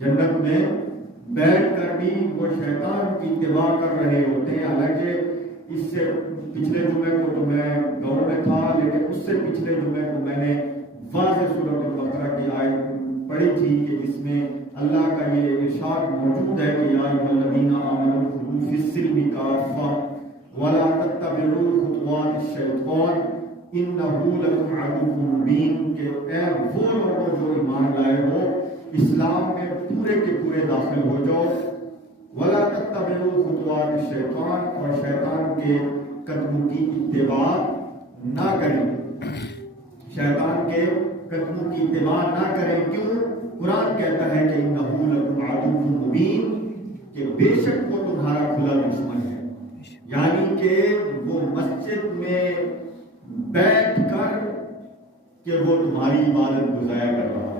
جنت میں بیٹھ کر بھی وہ شیطان کی اتباع کر رہے ہوتے ہیں. حالانکہ اس سے پچھلے جمعے کو تو میں گاؤں میں تھا، لیکن اس سے پچھلے جمعے کو میں نے واضح سورۃ البقرہ کی آیت پڑھی تھی کہ جس میں اللہ کا یہ ارشاد موجود ہے کہ یا ایھا الذین آمنوا ادخلوا فی السلم کافۃ ولا تتبعوا خطوات الشیطان انہ لکم عدو مبین، کہ اے وہ لوگ جو ایمان لائے ہو اسلام میں پورے کے پورے داخل ہو جاؤ. ولا تتبعوا خطوات الشیطان، اور شیطان کے قدموں کی اتباع نہ کریں، شیطان کے قدموں کی اتباع نہ کریں. کیوں؟ قرآن کہتا ہے کہ انہ لکم عدو مبین، کہ بے شک وہ تمہارا کھلا دشمن ہے. یعنی کہ وہ مسجد میں بیٹھ کر کہ وہ تمہاری عبادت گزارا کر رہا